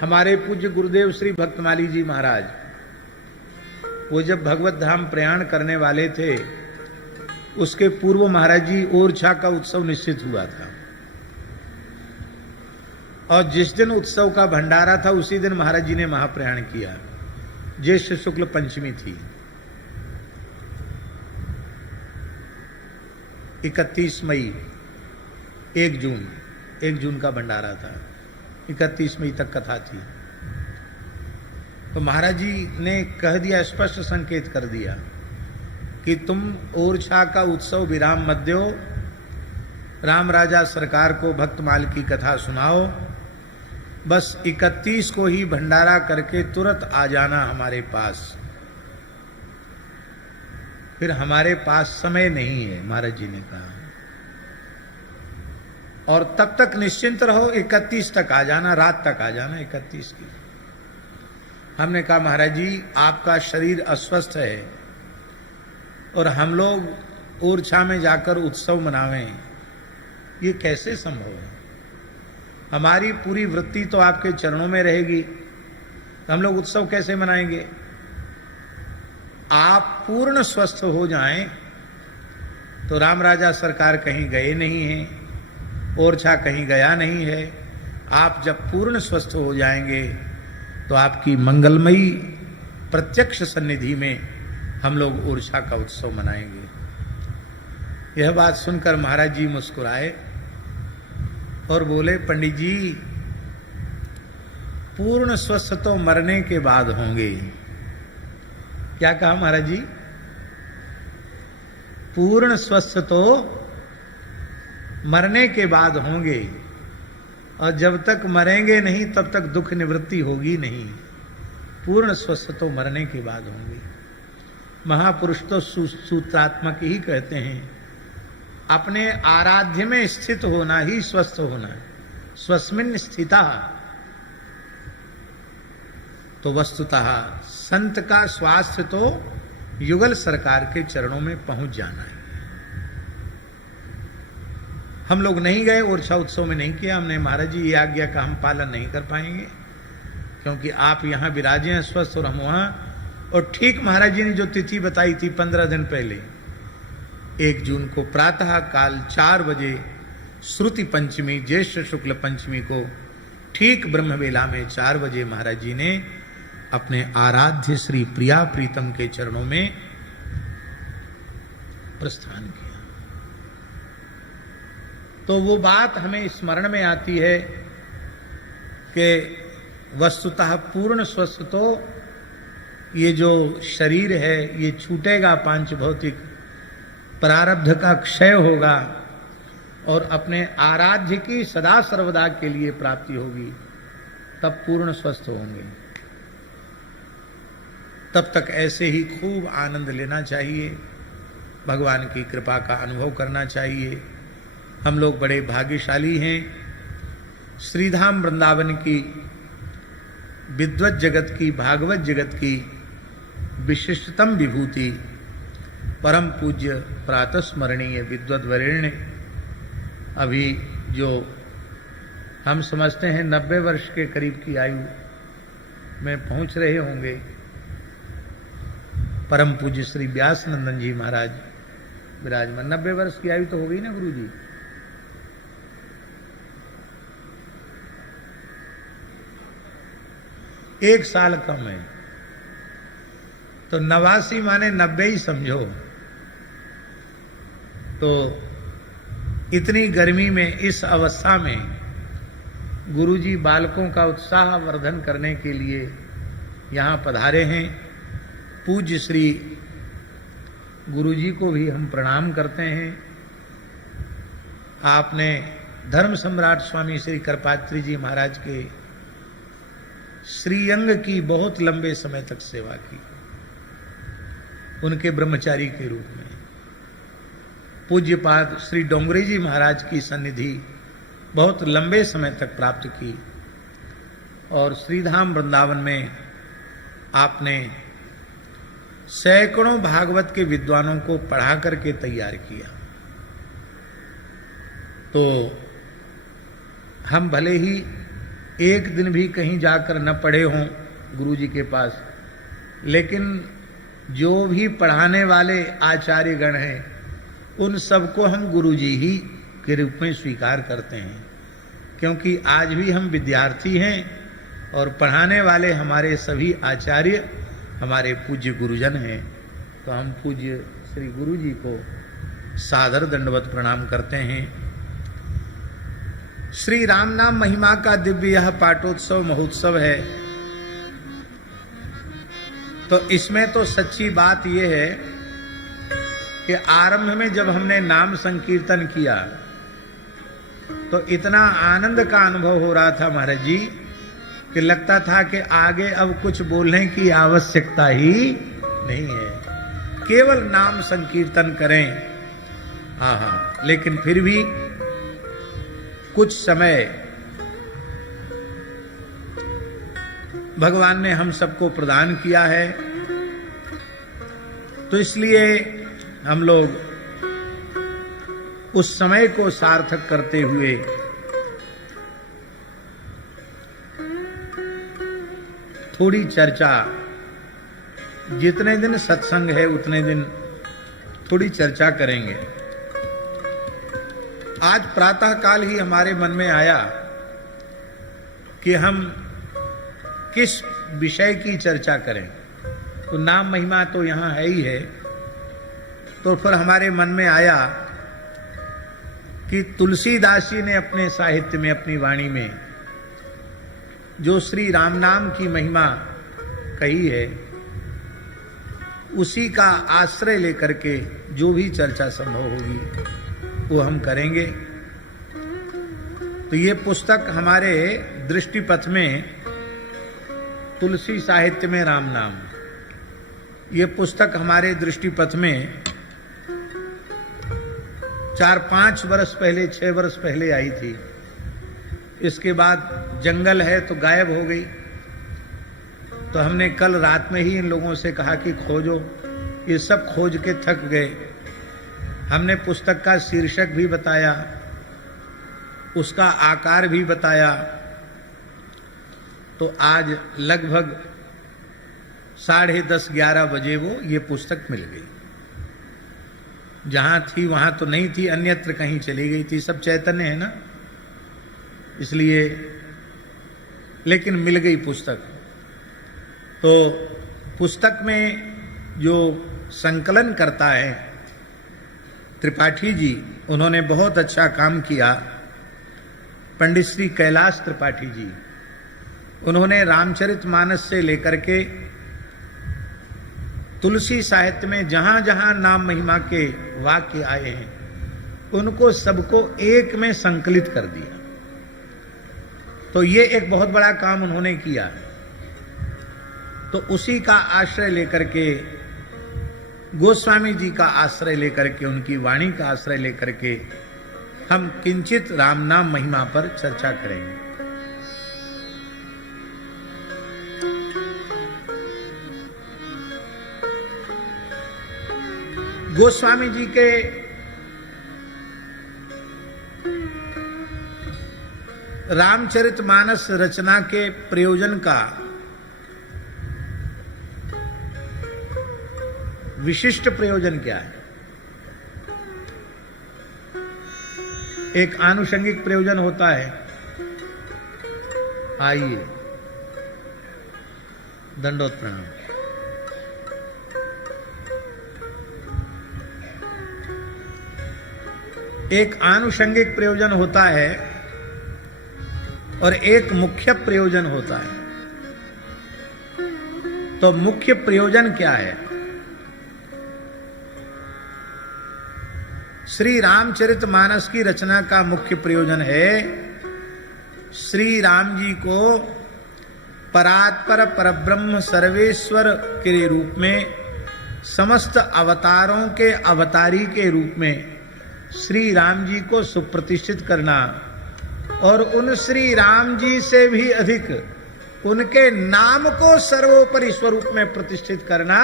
हमारे पूज्य गुरुदेव श्री भक्तमाली जी महाराज, वो जब भगवत धाम प्रयाण करने वाले थे, उसके पूर्व महाराज जी ओरछा का उत्सव निश्चित हुआ था, और जिस दिन उत्सव का भंडारा था उसी दिन महाराज जी ने महाप्रयाण किया। ज्येष्ठ शुक्ल पंचमी थी, 31 मई, 1 जून का भंडारा था, 31 मई तक कथा थी। तो महाराज जी ने कह दिया, स्पष्ट संकेत कर दिया कि तुम ओरछा का उत्सव विराम मत दो, राम राजा सरकार को भक्तमाल की कथा सुनाओ, बस 31 को ही भंडारा करके तुरंत आ जाना हमारे पास। फिर हमारे पास समय नहीं है, महाराज जी ने कहा, और तब तक निश्चिंत रहो, 31 तक आ जाना, रात तक आ जाना 31 की। हमने कहा महाराज जी आपका शरीर अस्वस्थ है और हम लोग ओरछा में जाकर उत्सव मनावें, ये कैसे संभव है? हमारी पूरी वृत्ति तो आपके चरणों में रहेगी, तो हम लोग उत्सव कैसे मनाएंगे? आप पूर्ण स्वस्थ हो जाएं तो राम राजा सरकार कहीं गए नहीं हैं, ओरछा कहीं गया नहीं है। आप जब पूर्ण स्वस्थ हो जाएंगे तो आपकी मंगलमयी प्रत्यक्ष सन्निधि में हम लोग ओरछा का उत्सव मनाएंगे। यह बात सुनकर महाराज जी मुस्कुराए और बोले, पंडित जी पूर्ण स्वस्थ तो मरने के बाद होंगे। क्या कहा महाराज जी? पूर्ण स्वस्थ तो मरने के बाद होंगे, और जब तक मरेंगे नहीं तब तक दुख निवृत्ति होगी नहीं। पूर्ण स्वस्थ तो मरने के बाद होंगे। महापुरुष तो सूत्रात्मक ही कहते हैं, अपने आराध्य में स्थित होना ही स्वस्थ होना है। स्वस्मिन स्थिता, तो वस्तुतः संत का स्वास्थ्य तो युगल सरकार के चरणों में पहुंच जाना है। हम लोग नहीं गए, ओरछा उत्सव में नहीं किया हमने। महाराज जी ये आज्ञा का हम पालन नहीं कर पाएंगे, क्योंकि आप यहां विराजे हैं स्वस्थ और हम वहां। और ठीक महाराज जी ने जो तिथि बताई थी 15 दिन पहले, 1 जून को प्रातः काल 4 बजे श्रुति पंचमी, ज्येष्ठ शुक्ल पंचमी को ठीक ब्रह्म वेला में 4 बजे महाराज जी ने अपने आराध्य श्री प्रिया प्रीतम के चरणों में प्रस्थान किया। तो वो बात हमें स्मरण में आती है कि वस्तुतः पूर्ण स्वस्थ तो ये जो शरीर है ये छूटेगा, पांच भौतिक प्रारब्ध का क्षय होगा और अपने आराध्य की सदा सर्वदा के लिए प्राप्ति होगी, तब पूर्ण स्वस्थ होंगे। तब तक ऐसे ही खूब आनंद लेना चाहिए, भगवान की कृपा का अनुभव करना चाहिए। हम लोग बड़े भाग्यशाली हैं। श्रीधाम वृंदावन की, विद्वत जगत की, भागवत जगत की विशिष्टतम विभूति परम पूज्य प्रातस्मरणीय विद्वत वरेण्य, अभी जो हम समझते हैं 90 वर्ष के करीब की आयु में पहुंच रहे होंगे, परम पूज्य श्री व्यास नंदन जी महाराज विराजमान। 90 वर्ष की आयु तो हो गई ना गुरु जी? एक साल कम है, तो 89 माने 90 ही समझो। तो इतनी गर्मी में, इस अवस्था में गुरुजी बालकों का उत्साह वर्धन करने के लिए यहां पधारे हैं। पूज्य श्री गुरुजी को भी हम प्रणाम करते हैं। आपने धर्म सम्राट स्वामी श्री कृपात्री जी महाराज के श्रीअंग की बहुत लंबे समय तक सेवा की, उनके ब्रह्मचारी के रूप में। पूज्यपाद श्री डोंगरे जी महाराज की सन्निधि बहुत लंबे समय तक प्राप्त की, और श्रीधाम वृंदावन में आपने सैकड़ों भागवत के विद्वानों को पढ़ा करके तैयार किया। तो हम भले ही एक दिन भी कहीं जाकर न पढ़े हों गुरु जी के पास, लेकिन जो भी पढ़ाने वाले आचार्य गण हैं उन सबको हम गुरु जी ही के रूप में स्वीकार करते हैं, क्योंकि आज भी हम विद्यार्थी हैं और पढ़ाने वाले हमारे सभी आचार्य हमारे पूज्य गुरुजन हैं। तो हम पूज्य श्री गुरु जी को सादर दंडवत प्रणाम करते हैं। श्री राम नाम महिमा का दिव्य यह पाठोत्सव महोत्सव है। तो इसमें तो सच्ची बात यह है कि आरंभ में जब हमने नाम संकीर्तन किया तो इतना आनंद का अनुभव हो रहा था महाराज जी कि लगता था कि आगे अब कुछ बोलने की आवश्यकता ही नहीं है, केवल नाम संकीर्तन करें। हाँ, लेकिन फिर भी कुछ समय भगवान ने हम सबको प्रदान किया है, तो इसलिए हम लोग उस समय को सार्थक करते हुए थोड़ी चर्चा, जितने दिन सत्संग है उतने दिन थोड़ी चर्चा करेंगे। आज प्रातः काल ही हमारे मन में आया कि हम किस विषय की चर्चा करें। तो नाम महिमा तो यहां है ही है, तो फिर हमारे मन में आया कि तुलसीदास जी ने अपने साहित्य में, अपनी वाणी में जो श्री राम नाम की महिमा कही है, उसी का आश्रय लेकर के जो भी चर्चा संभव होगी वो हम करेंगे। तो ये पुस्तक हमारे दृष्टिपथ में तुलसी साहित्य में राम नाम, ये पुस्तक हमारे दृष्टिपथ में 4-5 वर्ष पहले, 6 वर्ष पहले आई थी। इसके बाद जंगल है तो गायब हो गई। तो हमने कल रात में ही इन लोगों से कहा कि खोजो। ये सब खोज के थक गए। हमने पुस्तक का शीर्षक भी बताया, उसका आकार भी बताया। तो आज लगभग 10:30-11 बजे वो ये पुस्तक मिल गई। जहां थी वहां तो नहीं थी, अन्यत्र कहीं चली गई थी। सब चैतन्य है ना, इसलिए, लेकिन मिल गई पुस्तक। तो पुस्तक में जो संकलन करता है त्रिपाठी जी, उन्होंने बहुत अच्छा काम किया। पंडित श्री कैलाश त्रिपाठी जी, उन्होंने रामचरितमानस से लेकर के तुलसी साहित्य में जहां जहां नाम महिमा के वाक्य आए हैं उनको सबको एक में संकलित कर दिया। तो ये एक बहुत बड़ा काम उन्होंने किया। तो उसी का आश्रय लेकर के, गोस्वामी जी का आश्रय लेकर के, उनकी वाणी का आश्रय लेकर के हम किंचित राम नाम महिमा पर चर्चा करेंगे। गोस्वामी जी के रामचरितमानस रचना के प्रयोजन का विशिष्ट प्रयोजन क्या है? एक आनुषंगिक प्रयोजन होता है। आइए, दंडोत प्रणाम। एक आनुषंगिक प्रयोजन होता है और एक मुख्य प्रयोजन होता है। तो मुख्य प्रयोजन क्या है? श्री रामचरितमानस की रचना का मुख्य प्रयोजन है श्री राम जी को परात्पर परब्रह्म सर्वेश्वर के रूप में, समस्त अवतारों के अवतारी के रूप में श्री राम जी को सुप्रतिष्ठित करना और उन श्री राम जी से भी अधिक उनके नाम को सर्वोपरि स्वरूप में प्रतिष्ठित करना,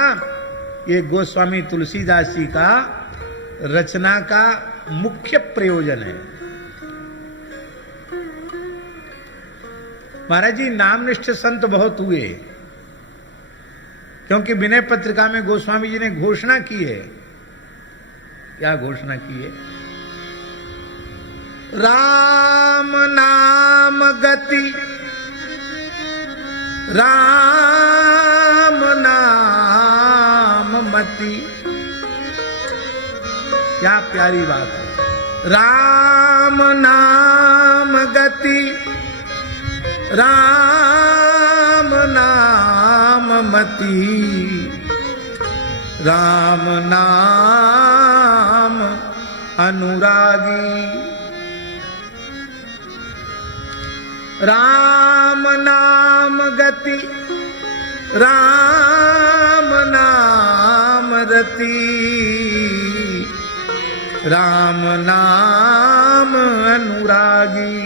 ये गोस्वामी तुलसीदास जी का रचना का मुख्य प्रयोजन है। महाराज जी नामनिष्ठ संत बहुत हुए, क्योंकि विनय पत्रिका में गोस्वामी जी ने घोषणा की है। क्या घोषणा की है? राम नाम गति, राम नाम मति। क्या प्यारी बात है। राम नाम गति, राम नाम मति, राम नाम अनुरागी। राम नाम गति, राम नाम रति, राम नाम अनुरागी।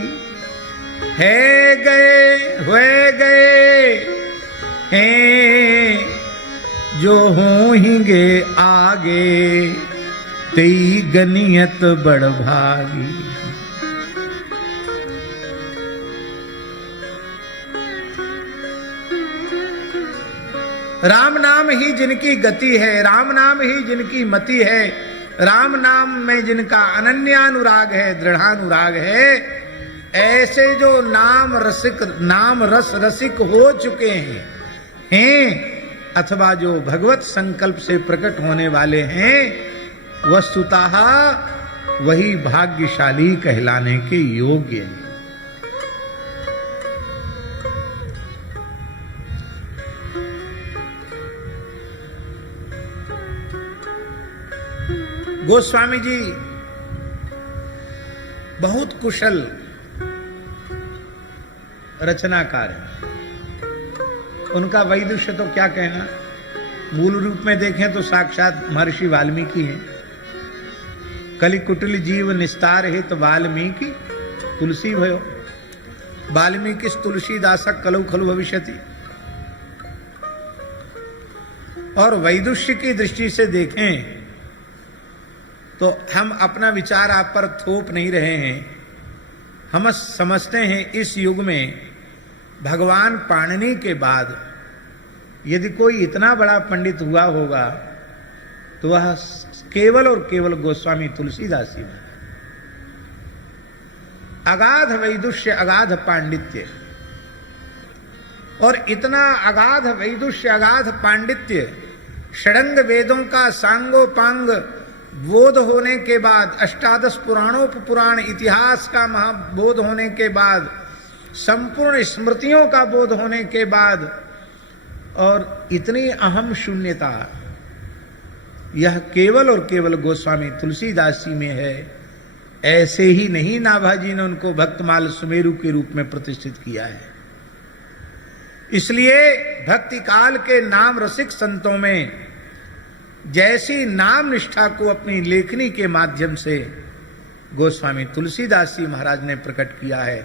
है गए हुए गए हैं जो होंगे आगे, तेई गनियत बड़ भागी। राम नाम ही जिनकी गति है, राम नाम ही जिनकी मति है, राम नाम में जिनका अनन्यानुराग है, दृढ़ानुराग है, ऐसे जो नाम रस रसिक हो चुके हैं अथवा जो भगवत संकल्प से प्रकट होने वाले हैं, वस्तुतः वही भाग्यशाली कहलाने के योग्य हैं। गोस्वामी जी बहुत कुशल रचनाकार हैं। उनका वैदुष्य तो क्या कहना, मूल रूप में देखें तो साक्षात महर्षि वाल्मीकि हैं। कलि कुटिल जीव निस्तार हित वाल्मीकि तुलसी भयो, वाल्मीकि तुलसीदासक कलौ खलु भविष्यति। और वैदुष्य की दृष्टि से देखें तो हम अपना विचार आप पर थोप नहीं रहे हैं। हम समझते हैं इस युग में भगवान पाणिनि के बाद यदि कोई इतना बड़ा पंडित हुआ होगा तो वह केवल और केवल गोस्वामी तुलसीदास जी हैं। अगाध वैदुष्य, अगाध पांडित्य, और इतना अगाध वैदुष्य, अगाध पांडित्य, षडंग वेदों का सांगोपांग बोध होने के बाद, अष्टादश पुराणोपपुराण इतिहास का महाबोध होने के बाद, संपूर्ण स्मृतियों का बोध होने के बाद, और इतनी अहम शून्यता यह केवल और केवल गोस्वामी तुलसीदास जी में है। ऐसे ही नहीं नाभाजी ने उनको भक्तमाल सुमेरु के रूप में प्रतिष्ठित किया है। इसलिए भक्ति काल के नाम रसिक संतों में जैसी नाम निष्ठा को अपनी लेखनी के माध्यम से गोस्वामी तुलसीदास जी महाराज ने प्रकट किया है।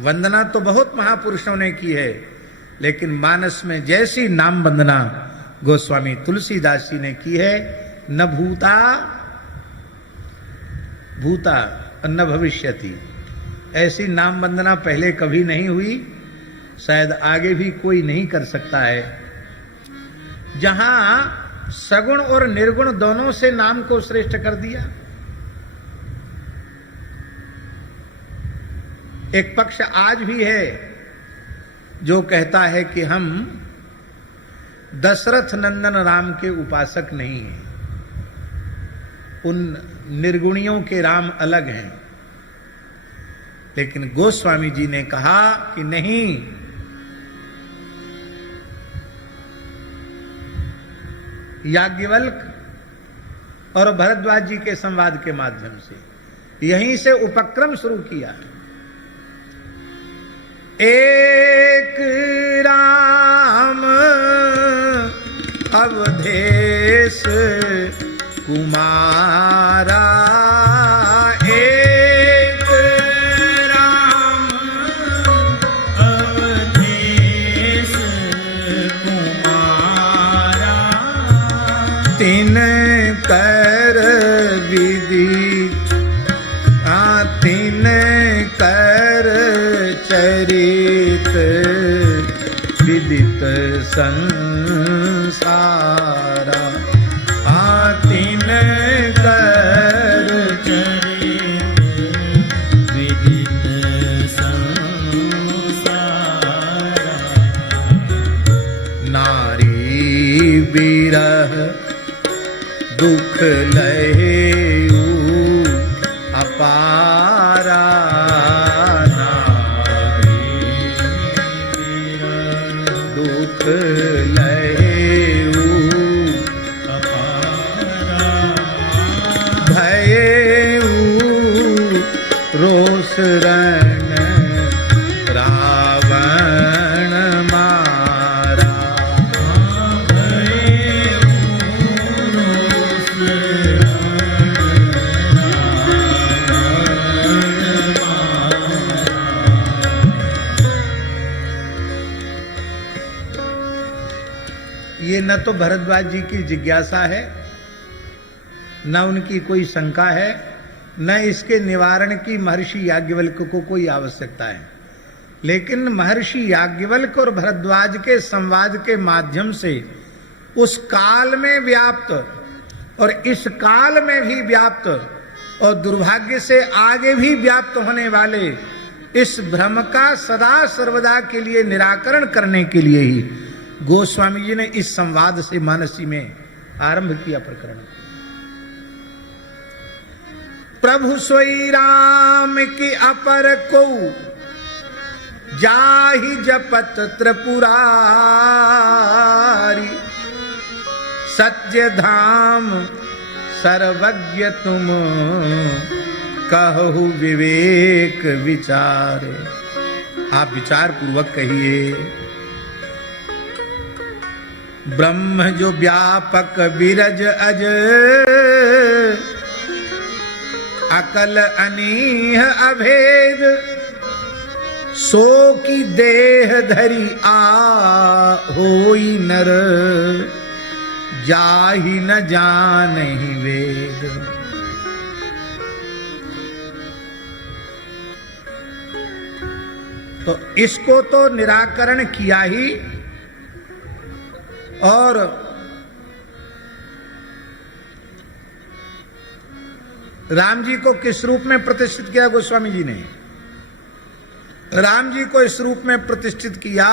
वंदना तो बहुत महापुरुषों ने की है, लेकिन मानस में जैसी नाम वंदना गोस्वामी तुलसीदास जी ने की है, न भूता भूता न भविष्यति, ऐसी नाम वंदना पहले कभी नहीं हुई, शायद आगे भी कोई नहीं कर सकता है। जहां सगुण और निर्गुण दोनों से नाम को श्रेष्ठ कर दिया। एक पक्ष आज भी है जो कहता है कि हम दशरथ नंदन राम के उपासक नहीं हैं, उन निर्गुणियों के राम अलग हैं। लेकिन गोस्वामी जी ने कहा कि नहीं, याज्ञवल्क और भरद्वाज जी के संवाद के माध्यम से यहीं से उपक्रम शुरू किया। एक राम अवधेश कुमारा, एक राम अवधेश कुमारा, तिन कर विधि तिन कर चरित विदित संसारा। तिन कर चरित विदित संसारा। नारी विरह दुख लहेऊ अपारा। दुख लहेऊ अपारा। भयेऊ रोष रण रावण मारा। भयेऊ रोष ये न तो भरद्वाज जी की जिज्ञासा है, न उनकी कोई शंका है, न इसके निवारण की महर्षि याज्ञवल्क्य को कोई आवश्यकता है। लेकिन महर्षि याज्ञवल्क्य और भरद्वाज के संवाद के माध्यम से उस काल में व्याप्त और इस काल में भी व्याप्त और दुर्भाग्य से आगे भी व्याप्त होने वाले इस भ्रम का सदा सर्वदा के लिए निराकरण करने के लिए ही गोस्वामी जी ने इस संवाद से मानसी में आरंभ किया प्रकरण। प्रभु सोई राम की अपर को जाहि जपत त्रिपुरारी। सत्य धाम सर्वज्ञ तुम कहु विवेक विचार। आप विचार पूर्वक कहिए। ब्रह्म जो व्यापक विरज अज अकल अनीह अभेद। सो की देह धरी आ होई नर जाहि न जानहि वेद। तो इसको तो निराकरण किया ही। और राम जी को किस रूप में प्रतिष्ठित किया गोस्वामी जी ने? राम जी को इस रूप में प्रतिष्ठित किया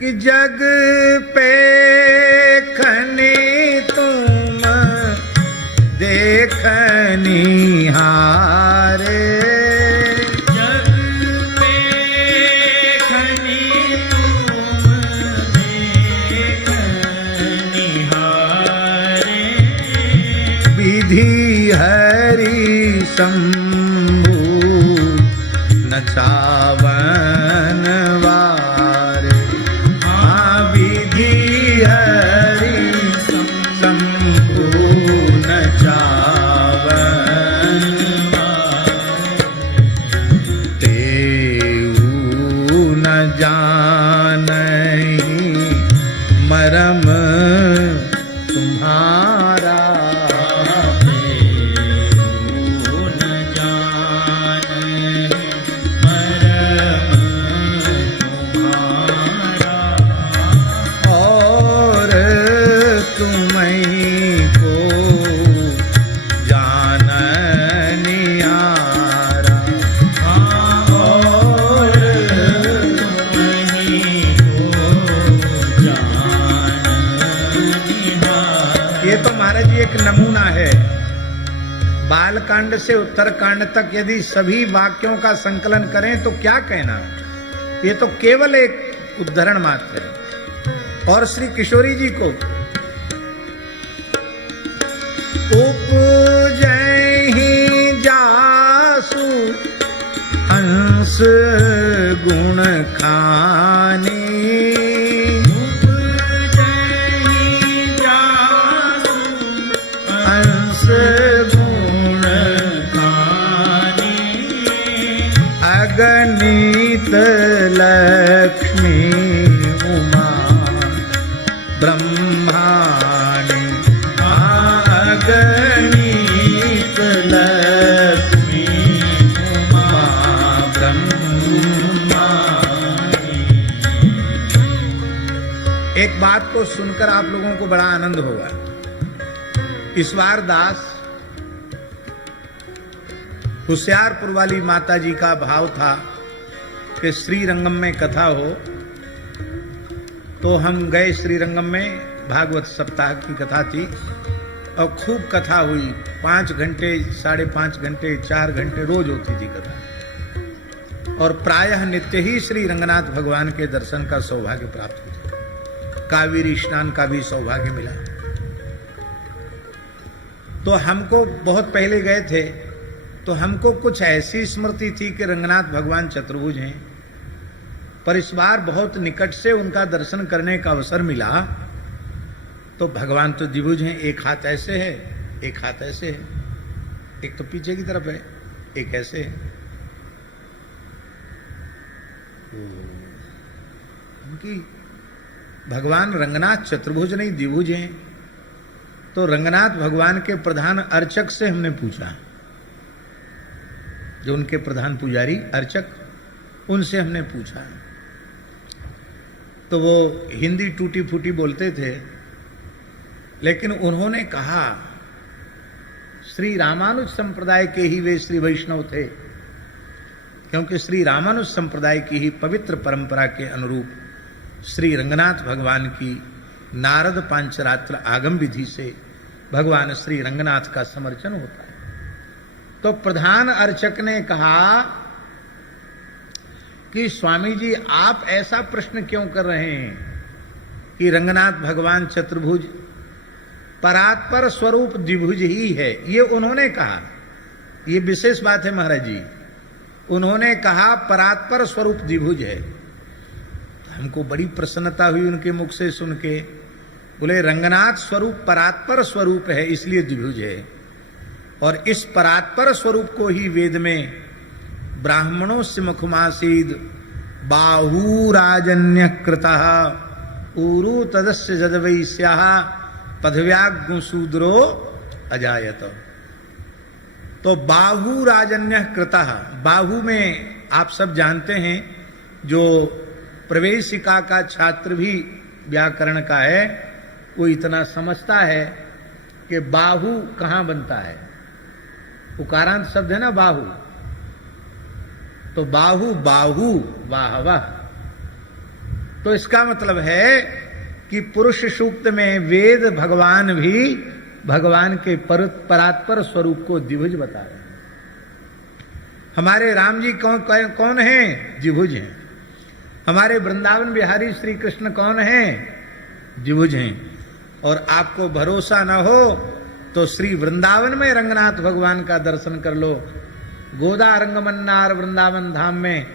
कि जग पे खने तुम देखनी हारे। हरि शंभु नचावन वारे। हाँ विधि हरि शंभु नचावन वारे। तेऊ न जानहि मरम तुम्हारा। एक नमूना है। बालकांड से उत्तरकांड तक यदि सभी वाक्यों का संकलन करें तो क्या कहना। ये तो केवल एक उदाहरण मात्र है। और श्री किशोरी जी को उपजहि जासु हंस गुण खानी। अगणित लक्ष्मी उमा ब्रह्माणी। अगणित लक्ष्मी उमा एक बात को सुनकर आप लोगों को बड़ा आनंद होगा। इस बार दास होशियारपुर वाली माता जी का भाव था कि श्रीरंगम में कथा हो, तो हम गए श्रीरंगम में। भागवत सप्ताह की कथा थी और खूब कथा हुई। 5 घंटे, 5.5 घंटे, 4 घंटे रोज होती थी कथा। और प्रायः नित्य ही श्री रंगनाथ भगवान के दर्शन का सौभाग्य प्राप्त हुआ। कावेरी स्नान का भी सौभाग्य मिला। तो हमको बहुत पहले गए थे, तो हमको कुछ ऐसी स्मृति थी कि रंगनाथ भगवान चतुर्भुज हैं, पर इस बार बहुत निकट से उनका दर्शन करने का अवसर मिला। तो भगवान तो द्विभुज हैं, एक हाथ ऐसे है, एक हाथ ऐसे है, एक तो पीछे की तरफ है, एक ऐसे है। उनकी भगवान रंगनाथ चतुर्भुज नहीं द्विभुज हैं। तो रंगनाथ भगवान के प्रधान अर्चक से हमने पूछा, जो उनके प्रधान पुजारी अर्चक, उनसे हमने पूछा। तो वो हिंदी टूटी फूटी बोलते थे, लेकिन उन्होंने कहा श्री रामानुज संप्रदाय के ही वे श्री वैष्णव थे, क्योंकि श्री रामानुज संप्रदाय की ही पवित्र परंपरा के अनुरूप श्री रंगनाथ भगवान की नारद पांचरात्र आगम विधि से भगवान श्री रंगनाथ का समर्चन होता है। तो प्रधान अर्चक ने कहा कि स्वामी जी आप ऐसा प्रश्न क्यों कर रहे हैं कि रंगनाथ भगवान चतुर्भुज, परात्पर स्वरूप द्विभुज ही है। ये उन्होंने कहा, ये विशेष बात है महाराज जी। उन्होंने कहा परात्पर स्वरूप द्विभुज है। हमको बड़ी प्रसन्नता हुई उनके मुख से सुन के। बोले रंगनाथ स्वरूप परात्पर स्वरूप है, इसलिए द्विभुज है। और इस परात्पर स्वरूप को ही वेद में ब्राह्मणों से मुखमासीद बाहुराजन्य कृतः ऊरु तदस्य जदवैस्याः पदव्याग्शूद्रो अजायत। तो बाहुराजन्य कृतः, बाहु में आप सब जानते हैं, जो प्रवेशिका का छात्र भी व्याकरण का है वो इतना समझता है कि बाहु कहां बनता है। उकारांत शब्द है ना बाहु, तो बाहु बाहु वाहवा। तो इसका मतलब है कि पुरुष सूक्त में वेद भगवान भी भगवान के परात्पर स्वरूप को द्विभुज बता रहे हैं। हमारे राम जी कौन हैं? द्विभुज हैं। हमारे वृंदावन बिहारी श्री कृष्ण कौन हैं? द्विभुज हैं। और आपको भरोसा न हो तो श्री वृंदावन में रंगनाथ भगवान का दर्शन कर लो। गोदा रंगमन्नार वृंदावन धाम में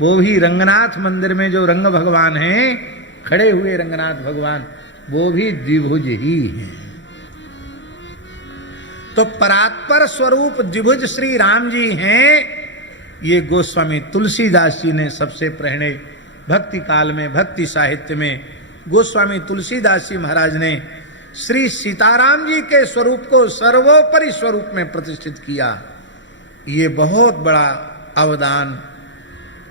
वो भी रंगनाथ मंदिर में जो रंग भगवान हैं, खड़े हुए रंगनाथ भगवान, वो भी द्विभुज ही हैं। तो परात्पर स्वरूप द्विभुज श्री राम जी हैं। ये गोस्वामी तुलसीदास जी ने सबसे पहले भक्ति काल में, भक्ति साहित्य में गोस्वामी तुलसीदास जी महाराज ने श्री सीताराम जी के स्वरूप को सर्वोपरि स्वरूप में प्रतिष्ठित किया। ये बहुत बड़ा अवदान,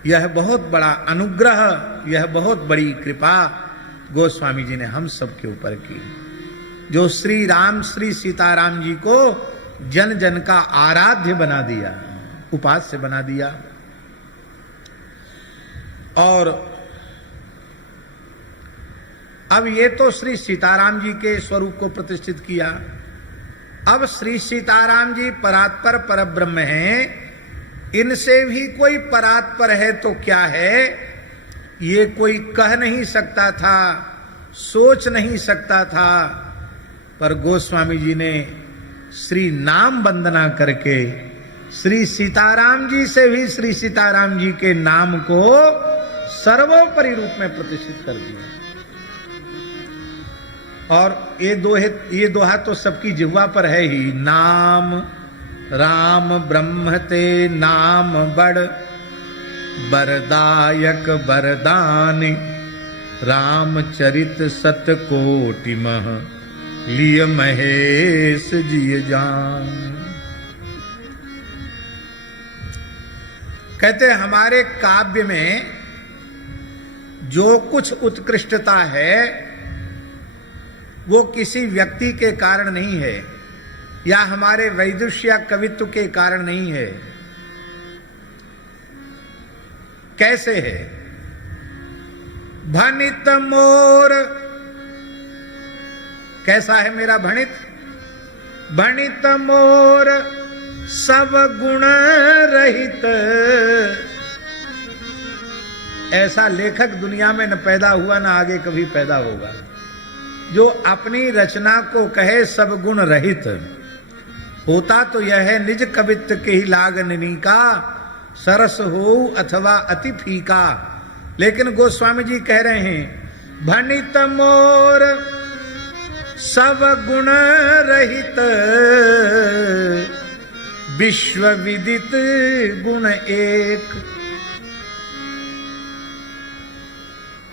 यह बहुत बड़ा अनुग्रह, यह बहुत बड़ी कृपा गोस्वामी जी ने हम सब के ऊपर की, जो श्री राम श्री सीताराम जी को जन जन का आराध्य बना दिया, उपास्य बना दिया। और अब ये तो श्री सीताराम जी के स्वरूप को प्रतिष्ठित किया। अब श्री सीताराम जी परात्पर परब्रह्म हैं, इनसे भी कोई परात्पर है तो क्या है, ये कोई कह नहीं सकता था, सोच नहीं सकता था। पर गोस्वामी जी ने श्री नाम वंदना करके श्री सीताराम जी से भी श्री सीताराम जी के नाम को सर्वोपरि रूप में प्रतिष्ठित कर दिया। और ये दोहा तो सबकी जिह्वा पर है ही। नाम राम ब्रह्म ते नाम बड़ बरदायक बरदान, रामचरित सत कोटि मह लिय महेश जिय जान। कहते हैं हमारे काव्य में जो कुछ उत्कृष्टता है वो किसी व्यक्ति के कारण नहीं है या हमारे वैदुष्य या कवित्व के कारण नहीं है। कैसे है? भणित मोर, कैसा है मेरा भणित? भणित मोर सब गुण रहित। ऐसा लेखक दुनिया में न पैदा हुआ न आगे कभी पैदा होगा जो अपनी रचना को कहे सब गुण रहित। होता तो यह है निज कवित्व के ही लागननी का, सरस हो अथवा अति फीका। लेकिन गोस्वामी जी कह रहे हैं भणित मोर सब गुण रहित, विश्व विदित गुण एक।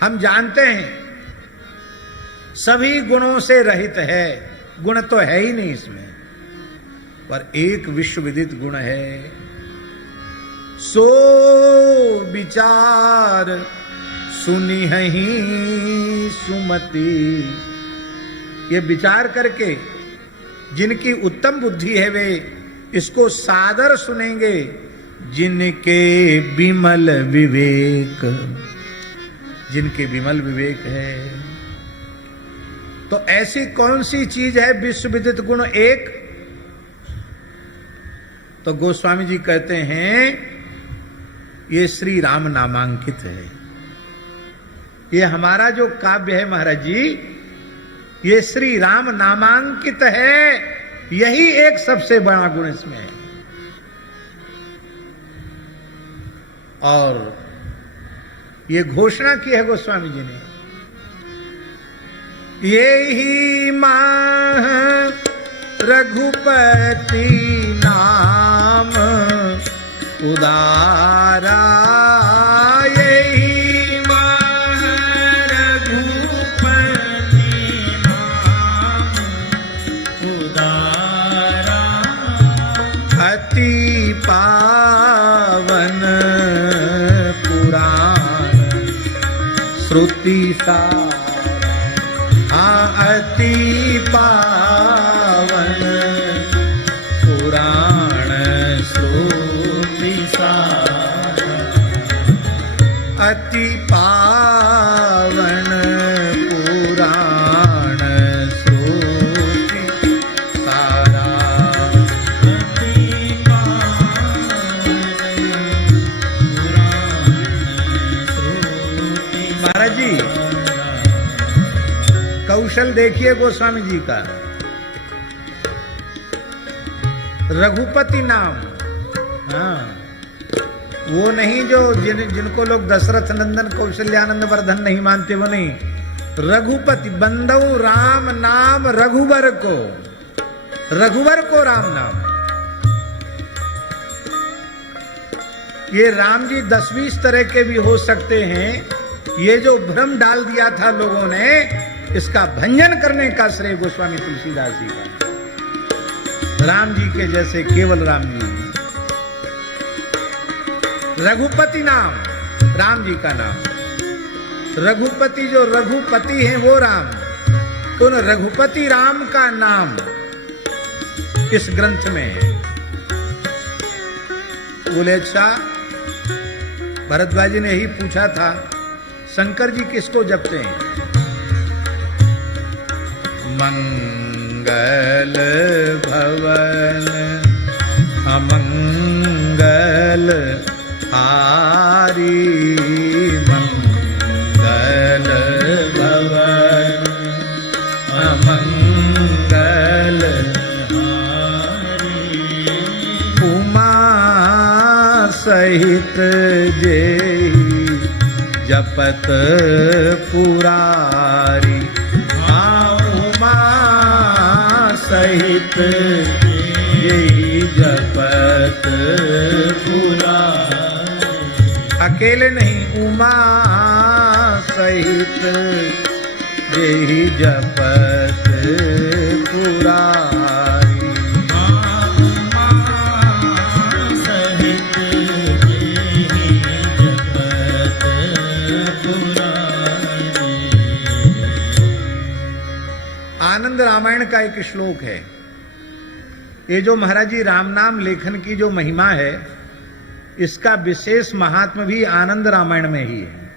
हम जानते हैं सभी गुणों से रहित है, गुण तो है ही नहीं इसमें, पर एक विश्व विदित गुण है। सो विचार सुनिहि सुमति। ये विचार करके जिनकी उत्तम बुद्धि है वे इसको सादर सुनेंगे, जिनके विमल विवेक, जिनके विमल विवेक है। तो ऐसी कौन सी चीज है विश्व विदित गुण एक? तो गोस्वामी जी कहते हैं ये श्री राम नामांकित है। ये हमारा जो काव्य है महाराज जी, ये श्री राम नामांकित है। यही एक सबसे बड़ा गुण इसमें है। और ये घोषणा की है गोस्वामी जी ने, ये ही माह रघुपति नाम उदारा। यही माह रघुपति नाम उदारा, अति पावन पुराण श्रुति सार। अति पावन पुराण श्रुति सार, अति पावन पुराण श्रुति सारा। अति पावन पुराण श्रुति। महाराज जी कौशल देखिए गोस्वामी जी का। रघुपति नाम, हाँ, वो नहीं जो जिनको लोग दशरथ नंदन कौशल्यानंद वर्धन नहीं मानते, वो नहीं। रघुपति बंदौ राम नाम रघुवर को राम नाम। ये राम जी 10-20 तरह के भी हो सकते हैं। ये जो भ्रम डाल दिया था लोगों ने, इसका भंजन करने का श्रेय गोस्वामी तुलसीदास जी का। राम जी के जैसे केवल राम जी। रघुपति नाम राम जी का नाम। रघुपति जो रघुपति हैं वो राम, तो उन रघुपति राम का नाम इस ग्रंथ में है। बोले अच्छा, भरद्वाज जी ने ही पूछा था शंकर जी किसको जपते हैं? मंगल भवन अमंगल हारी, मंगल भवन अमंगल हारी, उमा सहित जेहि जपत पुरारी। सहित यही जपत पुरारी। अकेले नहीं, उमा सहित यही जपत पुरारी। उमा सहित रामायण का एक श्लोक है। ये जो महाराज जी राम नाम लेखन की जो महिमा है, इसका विशेष महात्म भी आनंद रामायण में ही है।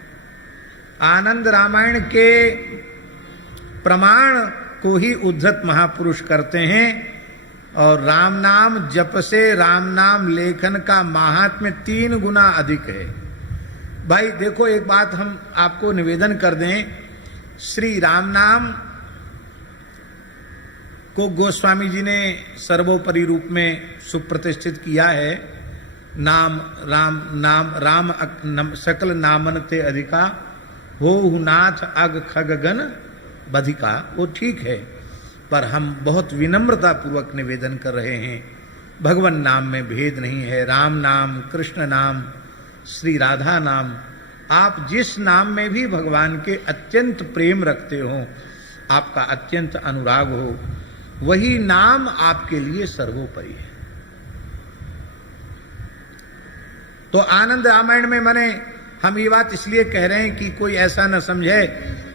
आनंद रामायण के प्रमाण को ही उद्धत महापुरुष करते हैं, और राम नाम जप से राम नाम लेखन का महात्म्य 3 गुना अधिक है। भाई देखो, एक बात हम आपको निवेदन कर दें, श्री राम नाम को गोस्वामी जी ने सर्वोपरि रूप में सुप्रतिष्ठित किया है। नाम राम नाम राम सकल नामन ते अधिका, हो नाथ अग खग गण बधिका, वो ठीक है, पर हम बहुत विनम्रता पूर्वक निवेदन कर रहे हैं, भगवान नाम में भेद नहीं है। राम नाम, कृष्ण नाम, श्री राधा नाम, आप जिस नाम में भी भगवान के अत्यंत प्रेम रखते हो, आपका अत्यंत अनुराग हो, वही नाम आपके लिए सर्वोपरि है। तो आनंद रामायण में मैंने हम ये बात इसलिए कह रहे हैं कि कोई ऐसा न समझे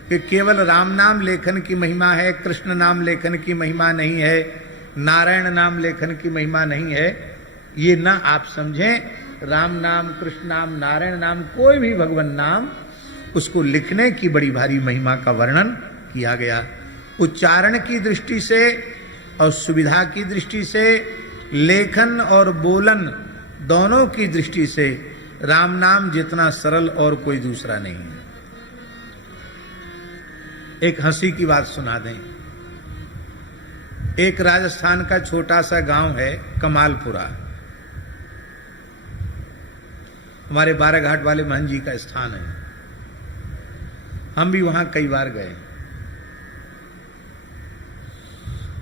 कि केवल राम नाम लेखन की महिमा है, कृष्ण नाम लेखन की महिमा नहीं है, नारायण नाम लेखन की महिमा नहीं है, ये ना आप समझें। राम नाम, कृष्ण नाम, नारायण नाम, कोई भी भगवान नाम, उसको लिखने की बड़ी भारी महिमा का वर्णन किया गया। उच्चारण की दृष्टि से और सुविधा की दृष्टि से, लेखन और बोलन दोनों की दृष्टि से राम नाम जितना सरल और कोई दूसरा नहीं है। एक हंसी की बात सुना दें। एक राजस्थान का छोटा सा गांव है कमालपुरा, हमारे बाराघाट वाले महन जी का स्थान है। हम भी वहां कई बार गए।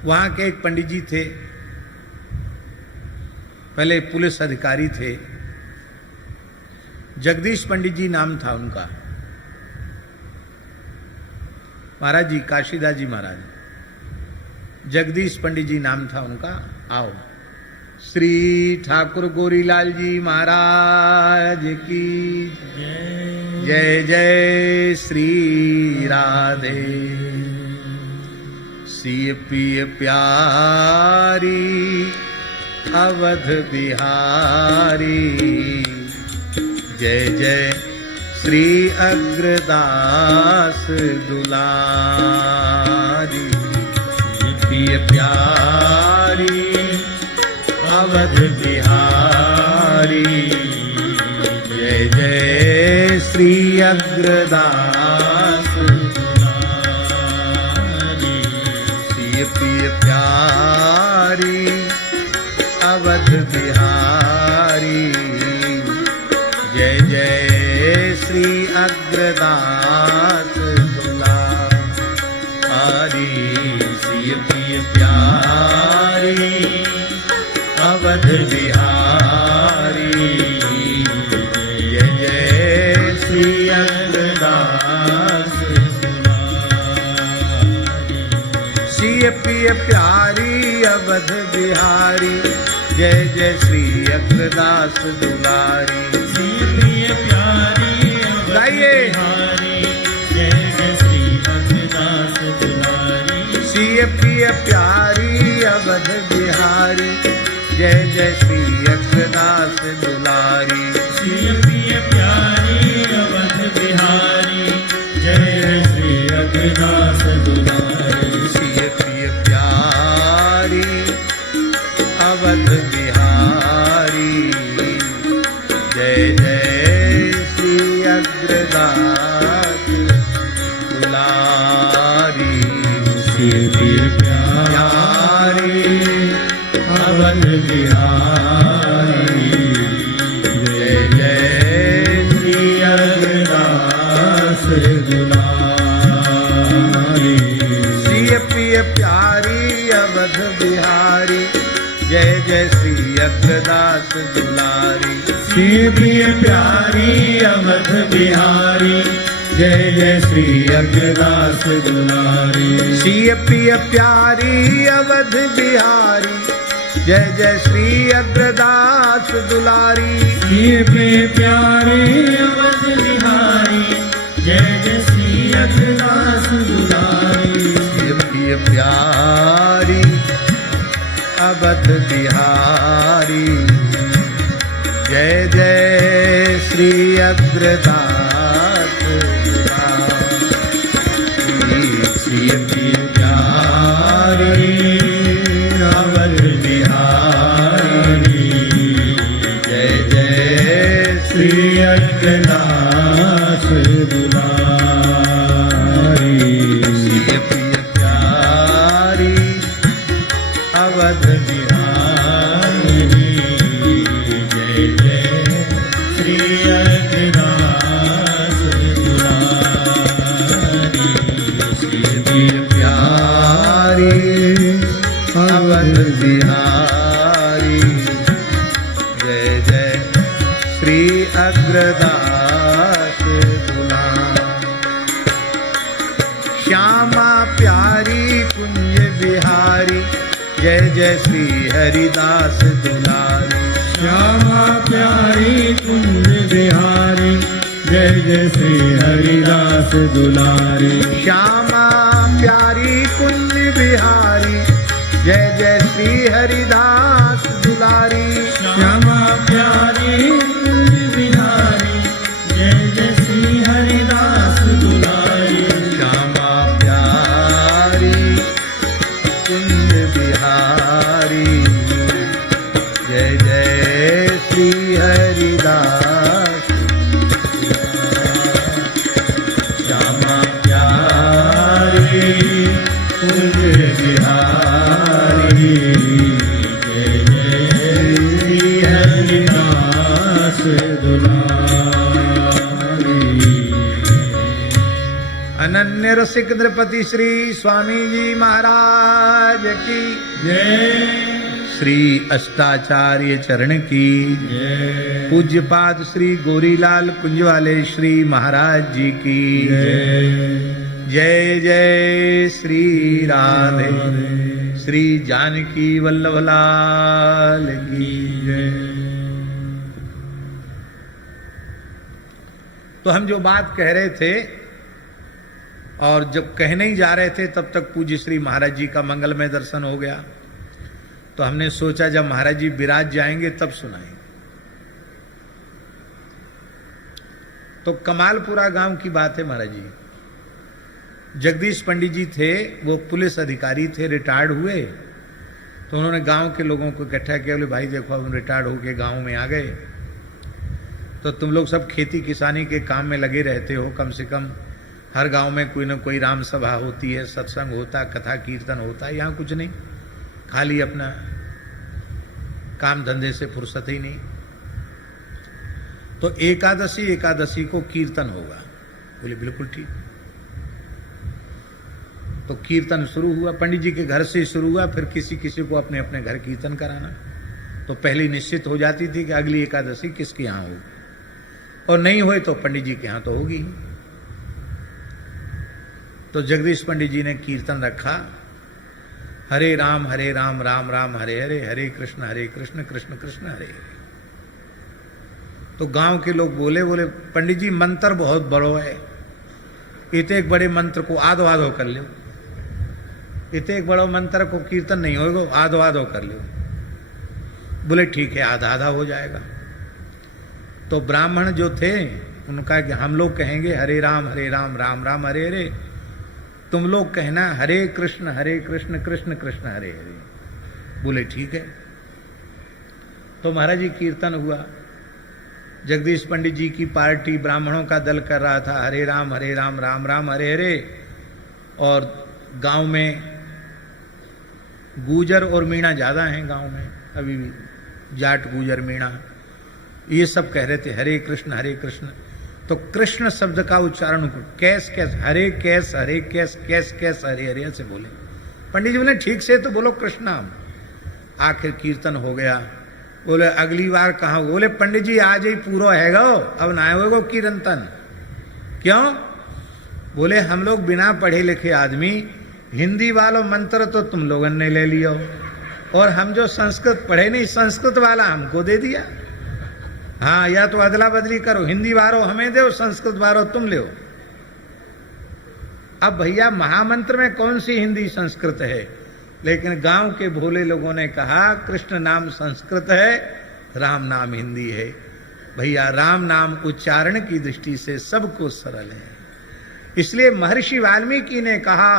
वहां के एक पंडित जी थे, पहले पुलिस अधिकारी थे, जगदीश पंडित जी नाम था उनका। महाराज जी, काशीदास जी महाराज, जगदीश पंडित जी नाम था उनका। आओ, श्री ठाकुर गोरीलाल जी महाराज की जय जय। श्री राधे सिय पिय प्यारी अवध बिहारी, जय जय श्री अग्रदास दुलारी। प्रिय प्यारी अवध बिहारी, जय जय श्री अग्रदास दुलारी। प्रिय प्यारी अवध बिहारी, जय जय श्री अग्रदास दुलारी। श्री प्रिय प्यारी अवध बिहारी, जय जय श्री अग्रदास दुलारी। श्री प्रिय प्यारी अवध बिहारी, जय जय श्री अग्रदास दुलारी। प्रिय प्यारी गाइए, जय जय श्री अग्रदास दुलारी। श्री प्रिय प्यारी अवध बिहारी, जय जय श्री अग्रदास दुलारी। श्री प्रिय प्यारी अवध बिहारी, जय जय श्री अग्रदास दुलारी। श्री प्रिय प्यारी अवध बिहारी, जय जय श्री अग्रदास दुलारी। श्री प्रिय प्यारी अवध बिहारी, जय जय श्री अग्रदास दुलारी। श्री प्रिय प्यारी अवध बिहारी, जय जय श्री अग्रदास दुलारी। श्री प्रिय प्यारी अवध बिहारी, जय जय श्री अग्रदास दुलारी। श्री प्रिय प्यारी अवध बिहारी, जय जय श्री अग्रदास दुलारी। श्री प्रिय प्यारी अवध बिहारी, जय जय श्री अग्रदास दुलारी। श्री प्रिय प्यारी अवध बिहारी। जय जय श्री अग्रदास श्री प्रिय प्यारे अवध बिहारी। जय जय श्री अग्रदास दुलारी। श्री प्रिय प्यारी अवध बिहारी। जय जय श्री अग्रदास दुलारी। श्री प्यारी अवध बिहारी। जय जय श्री अग्रदास दुलारी। श्यामा प्यारी कुंज बिहारी। जय जय श्री हरिदास दुलारी। श्यामा प्यारी कुंज बिहारी। जय जय श्री हरिदास दुलारी। श्यामा प्यारी कुंज बिहारी। जय जय श्री हरिदास दुलारी। श्यामा प्यारी कुंज बिहारी। जय जय श्री हरिदास दुलारी। श्यामा प्यारी कुंज बिहारी। जय जय श्री हरिदास। श्यामा प्यारी कुंज बिहारी। जय जय श्री हरिदास दुलारी। अनन्य रसिक नृपति श्री स्वामी जी महाराज की जय। श्री अष्टाचार्य चरण की जय। पूज्यपाद श्री गोरीलाल कुंजवाले श्री महाराज जी की जय। जय जय श्री राधे श्री जानकी वल्लभ लाल की जय। तो हम जो बात कह रहे थे और जब कहने ही जा रहे थे तब तक पूज्य श्री महाराज जी का मंगलमय दर्शन हो गया। तो हमने सोचा जब महाराज जी विराज जाएंगे तब सुनाएंगे। तो कमालपुरा गांव की बात है महाराज जी। जगदीश पंडित जी थे, वो पुलिस अधिकारी थे, रिटायर्ड हुए। तो उन्होंने गांव के लोगों को इकट्ठा किया, बोले भाई देखो हम रिटायर्ड होके गांव में आ गए, तो तुम लोग सब खेती किसानी के काम में लगे रहते हो। कम से कम हर गांव में कोई ना कोई राम सभा होती है, सत्संग होता, कथा कीर्तन होता है। यहाँ कुछ नहीं, खाली अपना काम धंधे से फुर्सत ही नहीं। तो एकादशी को कीर्तन होगा। बोले बिल्कुल ठीक। तो कीर्तन शुरू हुआ, पंडित जी के घर से शुरू हुआ, फिर किसी किसी को अपने अपने घर कीर्तन कराना। तो पहले निश्चित हो जाती थी कि अगली एकादशी किसके यहाँ होगी, और नहीं हुए तो पंडित जी के यहाँ तो होगी। तो जगदीश पंडित जी ने कीर्तन रखा, हरे राम राम राम हरे हरे, हरे कृष्ण कृष्ण कृष्ण हरे हरे। तो गांव के लोग बोले पंडित जी मंत्र बहुत बड़ो है, इतने एक बड़े मंत्र को आधो आधो कर लो। इतने एक बड़ो मंत्र को कीर्तन नहीं होगा, आधो आधो कर लो। बोले ठीक है, आधा आधा हो जाएगा। तो ब्राह्मण जो थे उनका कि हम लोग कहेंगे हरे राम राम राम हरे हरे, तुम लोग कहना हरे कृष्ण कृष्ण कृष्ण हरे हरे। बोले ठीक है। तो महाराज जी कीर्तन हुआ। जगदीश पंडित जी की पार्टी ब्राह्मणों का दल कर रहा था हरे राम राम राम हरे हरे, और गांव में गुजर और मीणा ज्यादा हैं गांव में अभी भी, जाट गुजर मीणा ये सब कह रहे थे हरे कृष्ण। तो कृष्ण शब्द का उच्चारण कैस हरे कैस कैस हरे हरे से बोले। पंडित जी बोले ठीक से तो बोलो कृष्णा। आखिर कीर्तन हो गया। बोले अगली बार कहाँ? बोले पंडित जी आज ही पूरा हैगा, अब ना होगा कीर्तन। क्यों? बोले हम लोग बिना पढ़े लिखे आदमी, हिंदी वालों मंत्र तो तुम लोगों ने ले लियो, और हम जो संस्कृत पढ़े नहीं, संस्कृत वाला हमको दे दिया। हाँ, या तो अदला बदली करो, हिंदी वारो हमें दो, संस्कृत वारो तुम ले। अब भैया महामंत्र में कौन सी हिंदी संस्कृत है? लेकिन गांव के भोले लोगों ने कहा कृष्ण नाम संस्कृत है, राम नाम हिंदी है। भैया राम नाम उच्चारण की दृष्टि से सबको सरल है। इसलिए महर्षि वाल्मीकि ने कहा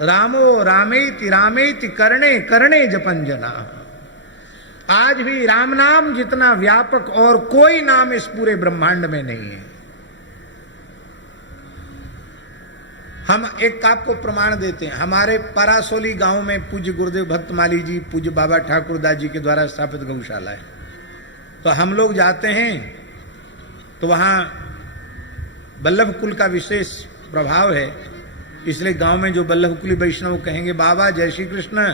रामो रामेति रामेति करणे करणे जपन जना। आज भी राम नाम जितना व्यापक और कोई नाम इस पूरे ब्रह्मांड में नहीं है। हम एक आपको प्रमाण देते हैं। हमारे परासोली गांव में पूज्य गुरुदेव भक्तमाली जी, पूज्य बाबा ठाकुरदास जी के द्वारा स्थापित गौशाला है। तो हम लोग जाते हैं तो वहां बल्लभ कुल का विशेष प्रभाव है। इसलिए गांव में जो बल्लभ कुली वैष्णव कहेंगे बाबा जय श्री कृष्ण,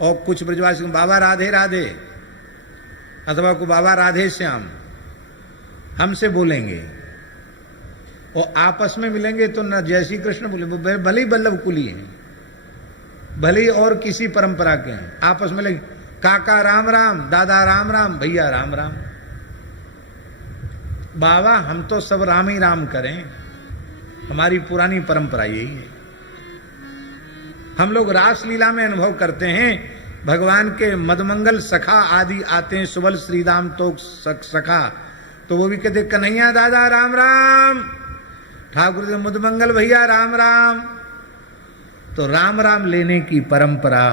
और कुछ ब्रजवासी बाबा राधे राधे, अथवा को बाबा राधे श्याम हमसे बोलेंगे। और आपस में मिलेंगे तो न जय श्री कृष्ण बोले, भले ही बल्लभ कुली हैं, भले ही और किसी परंपरा के हैं, आपस में लगे काका राम राम, दादा राम राम, भैया राम राम। बाबा हम तो सब राम ही राम करें, हमारी पुरानी परंपरा यही है। हम लोग रास लीला में अनुभव करते हैं, भगवान के मदमंगल सखा आदि आते हैं, सुबल श्रीदाम तो सखा, तो वो भी कहते कन्हैया दादा राम राम, ठाकुर जी मदमंगल भैया राम राम। तो राम राम लेने की परंपरा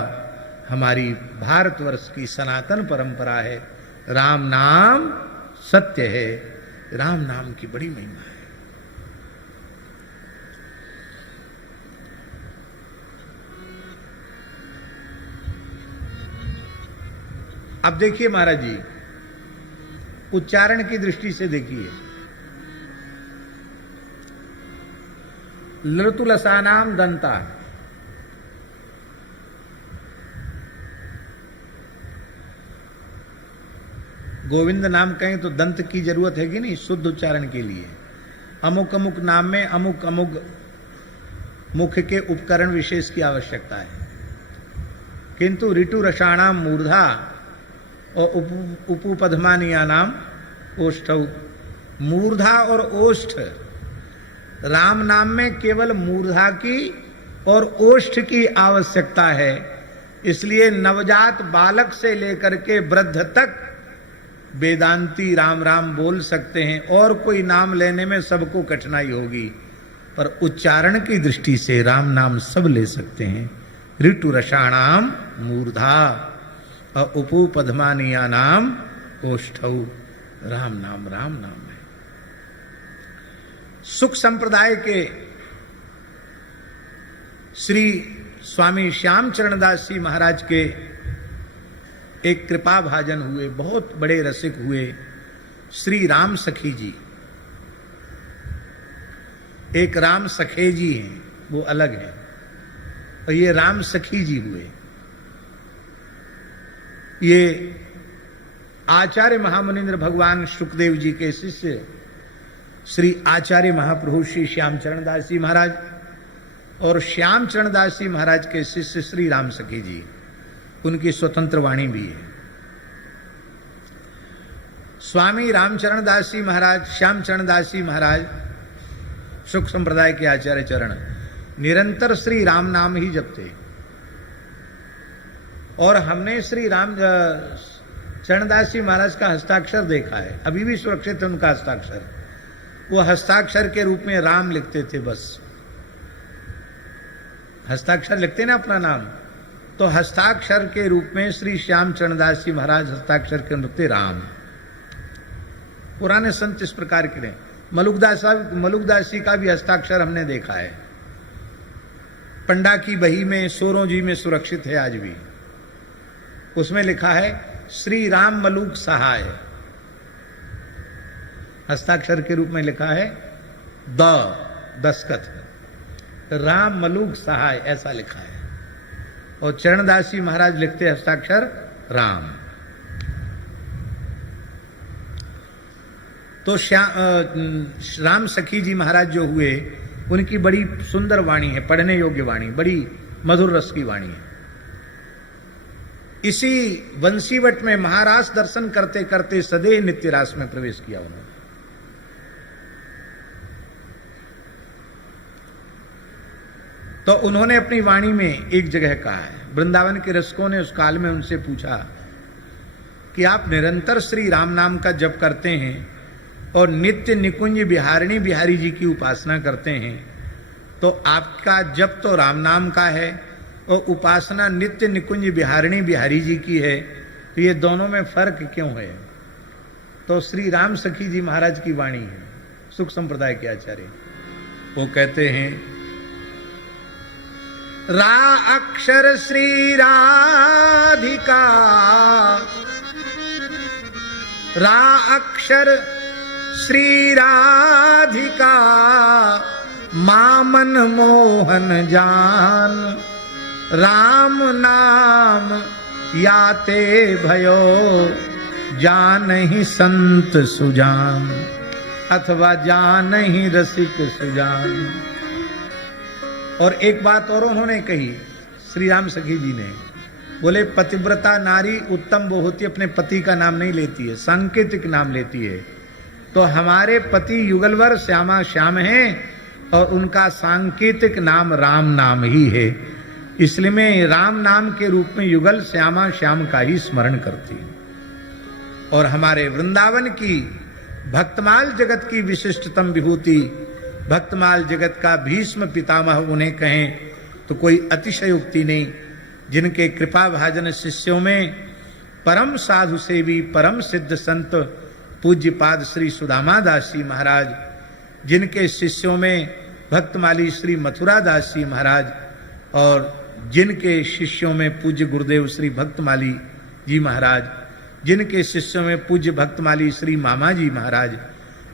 हमारी भारतवर्ष की सनातन परंपरा है। राम नाम सत्य है, राम नाम की बड़ी महिमा है। अब देखिए महाराज जी, उच्चारण की दृष्टि से देखिए, लृतुलसानाम दंता, गोविंद नाम कहें तो दंत की जरूरत है कि नहीं, शुद्ध उच्चारण के लिए। अमुक अमुक नाम में अमुक अमुक मुख के उपकरण विशेष की आवश्यकता है। किंतु ऋतु रसाणाम मूर्धा और उपपधमानिया नाम ओष्ठ, मूर्धा और ओष्ठ, राम नाम में केवल मूर्धा की और ओष्ठ की आवश्यकता है। इसलिए नवजात बालक से लेकर के वृद्ध तक वेदांती राम राम बोल सकते हैं, और कोई नाम लेने में सबको कठिनाई होगी, पर उच्चारण की दृष्टि से राम नाम सब ले सकते हैं। ऋतु रसाणाम मूर्धा और उपपधमानिया नाम ओष्ठौ, राम नाम है। सुख संप्रदाय के श्री स्वामी श्याम चरणदास जी महाराज के एक कृपा भाजन हुए, बहुत बड़े रसिक हुए, श्री राम सखी जी। एक राम सखे जी हैं, वो अलग है, और ये राम सखी जी हुए। ये आचार्य महामुनिंद्र भगवान शुकदेव जी के शिष्य श्री आचार्य महाप्रभु श्री श्याम चरणदास जी महाराज और श्याम चरणदास जी महाराज के शिष्य श्री राम सखी जी, उनकी स्वतंत्र वाणी भी है। स्वामी रामचरणदास जी महाराज, श्याम चरणदास जी महाराज, सुख संप्रदाय के आचार्य चरण, निरंतर श्री राम नाम ही जपते। और हमने श्री राम चरणदास जी महाराज का हस्ताक्षर देखा है, अभी भी सुरक्षित है उनका हस्ताक्षर। वो हस्ताक्षर के रूप में राम लिखते थे, बस हस्ताक्षर लिखते ना अपना नाम, तो हस्ताक्षर के रूप में श्री श्याम चरणदास जी महाराज हस्ताक्षर के लिखते राम। पुराने संत इस प्रकार के रहे। मलुकदास जी का भी हस्ताक्षर हमने देखा है, पंडा की बही में, सोरों जी में सुरक्षित है आज भी। उसमें लिखा है श्री राम मलुक सहाय, हस्ताक्षर के रूप में लिखा है दस्खत राम मलुक सहाय, ऐसा लिखा है। और चरणदास जी महाराज लिखते हस्ताक्षर राम। तो राम सखी जी महाराज जो हुए, उनकी बड़ी सुंदर वाणी है, पढ़ने योग्य वाणी, बड़ी मधुर रस की वाणी है। इसी वंशीवट में महारास दर्शन करते करते सदैव नित्य रास में प्रवेश किया उन्होंने। तो उन्होंने अपनी वाणी में एक जगह कहा है, वृंदावन के रसिकों ने उस काल में उनसे पूछा कि आप निरंतर श्री राम नाम का जप करते हैं और नित्य निकुंज बिहारिणी बिहारी जी की उपासना करते हैं, तो आपका जप तो राम नाम का है और उपासना नित्य निकुंज बिहारिणी बिहारी जी की है, तो ये दोनों में फर्क क्यों है? तो श्री राम सखी जी महाराज की वाणी है, सुख संप्रदाय के आचार्य, वो कहते हैं रा अक्षर श्री राधिका, रा अक्षर श्री राधिका, मामन मोहन जान, राम नाम याते भयो, जान ही संत सुजान, अथवा जान ही रसिक सुजान। और एक बात और उन्होंने कही, श्री राम सखी जी ने, बोले पतिव्रता नारी उत्तम वो होती अपने पति का नाम नहीं लेती है, सांकेतिक नाम लेती है। तो हमारे पति युगलवर श्यामा श्याम हैं और उनका सांकेतिक नाम राम नाम ही है, इसलिए मैं राम नाम के रूप में युगल श्यामा श्याम का ही स्मरण करती हूं। और हमारे वृंदावन की भक्तमाल जगत की विशिष्टतम विभूति, भक्तमाल जगत का भीष्म पितामह उन्हें कहें तो कोई अतिशयोक्ति नहीं, जिनके कृपा भाजन शिष्यों में परम साधु सेवी परम सिद्ध संत पूज्यपाद श्री सुदामा दास जी महाराज, जिनके शिष्यों में भक्तमाली श्री मथुरा दास जी महाराज, और जिनके शिष्यों में पूज्य गुरुदेव श्री भक्तमाली जी महाराज, जिनके शिष्यों में पूज्य भक्तमाली श्री मामा जी महाराज,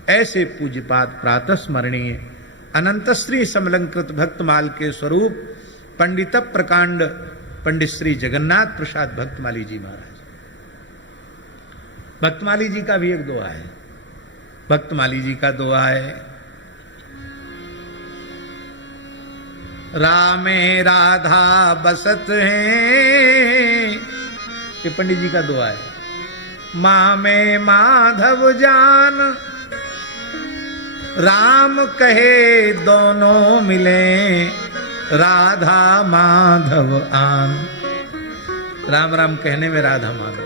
ऐसे पूज्यपाद प्रातः स्मरणीय अनंत श्री समलंकृत भक्तमाल के स्वरूप पंडित प्रकांड पंडित श्री जगन्नाथ प्रसाद भक्तमाली जी महाराज। भक्तमाली जी का भी एक दोहा है, भक्तमाली जी का दोहा है, रामे राधा बसत हैं, ये पंडित जी का दोहा है। माँ में माधव जान, राम कहे दोनों मिले, राधा माधव आन। राम राम कहने में राधा माधव।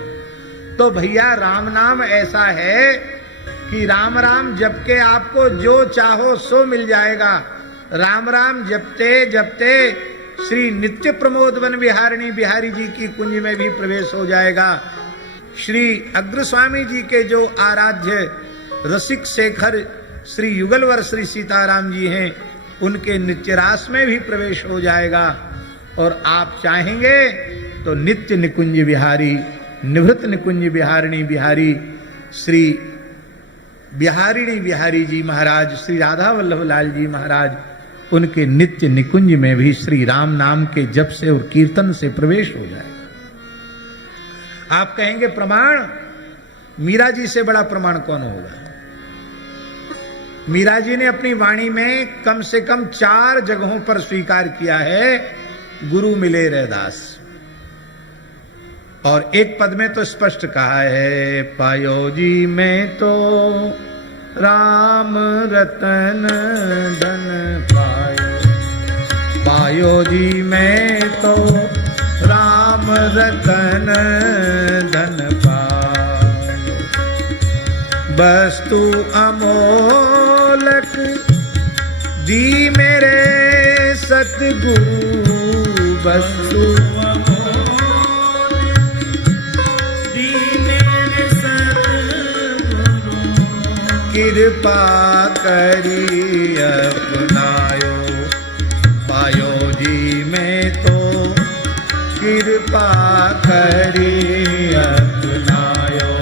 तो भैया राम नाम ऐसा है कि राम राम जप के आपको जो चाहो सो मिल जाएगा। राम राम जपते जपते श्री नित्य प्रमोद वन बिहारिणी बिहारी जी की कुंज में भी प्रवेश हो जाएगा। श्री अग्रस्वामी जी के जो आराध्य रसिक शेखर श्री युगलवर श्री सीताराम जी हैं, उनके नित्य रास में भी प्रवेश हो जाएगा। और आप चाहेंगे तो नित्य निकुंज बिहारी निवृत्त निकुंज बिहारिणी बिहारी श्री बिहारिणी बिहारी जी महाराज, श्री राधा वल्लभ लाल जी महाराज, उनके नित्य निकुंज में भी श्री राम नाम के जप से और कीर्तन से प्रवेश हो जाएगा। आप कहेंगे प्रमाण, मीरा जी से बड़ा प्रमाण कौन होगा? मीरा जी ने अपनी वाणी में कम से कम 4 जगहों पर स्वीकार किया है गुरु मिले रैदास, और एक पद में तो स्पष्ट कहा है, पायो जी में तो राम रतन धन पायो, पायो जी में तो राम रतन धन पायो, वस्तु अमोलक दी मेरे सतगुरु, वस्तु कृपा करी अपनायो, पायो जी में तो कृपा करी अपनायो,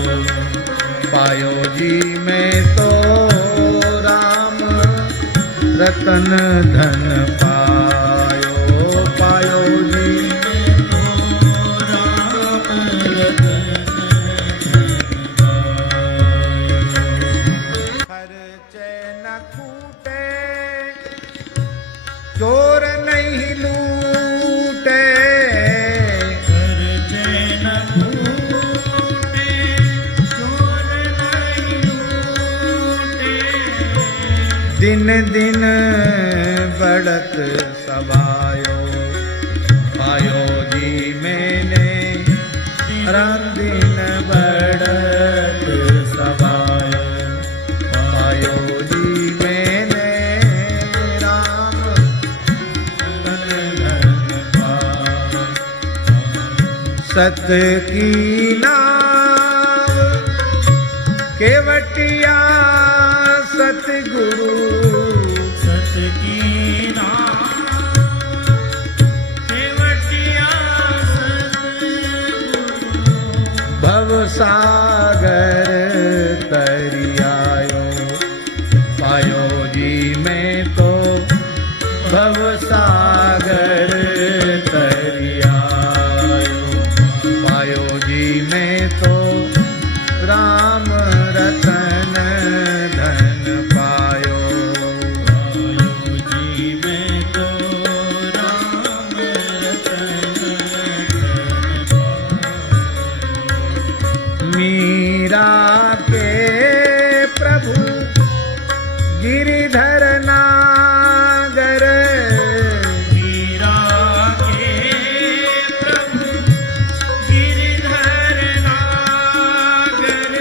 पायो जी में तो राम रतन धन पायो, पायो जी में तो राम रतन चोर नहीं लूटे, चोर नहीं लूटे, दिन दिन बढ़त सवाय, सत की नाव केवटिया सतगुरु सत की नाम केवटिया सतगुरु भव सागर तरियायो पायो जी मैं तो भव सागर तरियायो पायो जी मैं तो राम रतन धन पायो पायो जी मैं तो राम रतन धन पायो। मीरा के प्रभु गिरिधर नागर मीरा के प्रभु गिरिधर नागर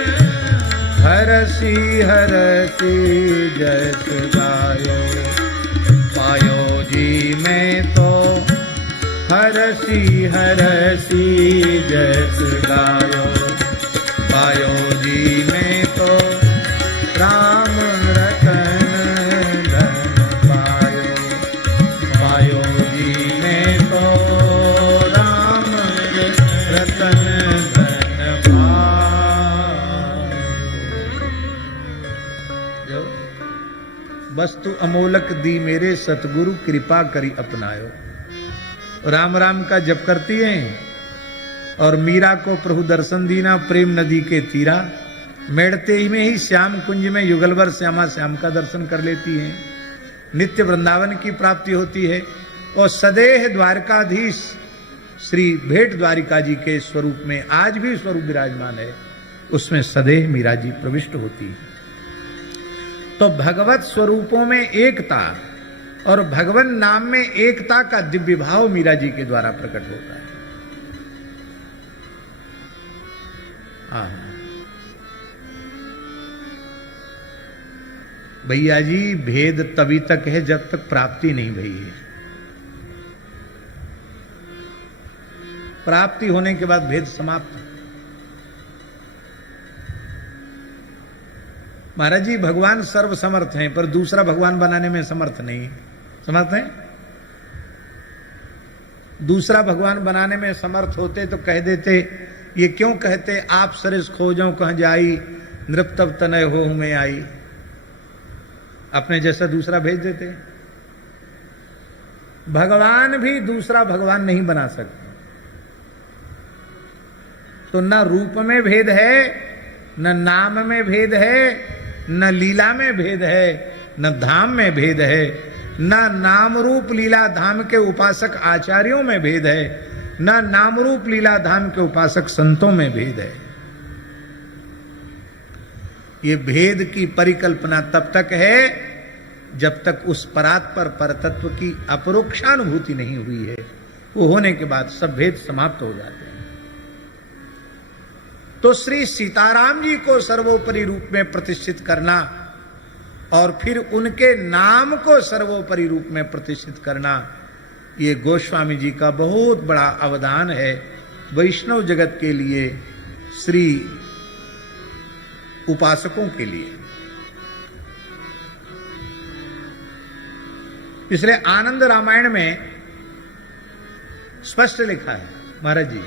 हरसी हरसी जस गायो पायो जी मैं तो हरसी हरसी जस गायो पायो जी मैं तो राम रतन धन पायो पायो जी मैं तो राम रतन धन पायो। वस्तु अमोलक दी मेरे सतगुरु कृपा करी अपनायो। राम राम का जप करती हैं और मीरा को प्रभु दर्शन दीना प्रेम नदी के तीरा मेड़ते ही में ही श्याम कुंज में युगलवर श्यामा श्याम का दर्शन कर लेती हैं। नित्य वृंदावन की प्राप्ति होती है और सदेह द्वारकाधीश श्री भेंट द्वारिका जी के स्वरूप में आज भी स्वरूप विराजमान है, उसमें सदेह मीरा जी प्रविष्ट होती है। तो भगवत स्वरूपों में एकता और भगवान नाम में एकता का दिव्य भाव मीरा जी के द्वारा प्रकट होता है। भैया जी भेद तभी तक है जब तक प्राप्ति नहीं भई है। प्राप्ति होने के बाद भेद समाप्त। महाराज जी भगवान सर्व समर्थ हैं पर दूसरा भगवान बनाने में समर्थ नहीं है। समर्थ हैं? दूसरा भगवान बनाने में समर्थ होते तो कह देते, ये क्यों कहते आप सरिस खोजो कह जाई नृपतब तनय हो में आई। अपने जैसा दूसरा भेज देते। भगवान भी दूसरा भगवान नहीं बना सकते। तो न रूप में भेद है, न नाम में भेद है, न लीला में भेद है, न धाम में भेद है, न नाम रूप लीला धाम के उपासक आचार्यों में भेद है, न नाम रूप लीला धाम के उपासक संतों में भेद है। ये भेद की परिकल्पना तब तक है जब तक उस परात्पर परतत्व की अपरोक्षानुभूति नहीं हुई है। वो होने के बाद सब भेद समाप्त हो जाते हैं। तो श्री सीताराम जी को सर्वोपरि रूप में प्रतिष्ठित करना और फिर उनके नाम को सर्वोपरि रूप में प्रतिष्ठित करना, ये गोस्वामी जी का बहुत बड़ा अवदान है वैष्णव जगत के लिए, श्री उपासकों के लिए। इसलिए आनंद रामायण में स्पष्ट लिखा है महाराज जी,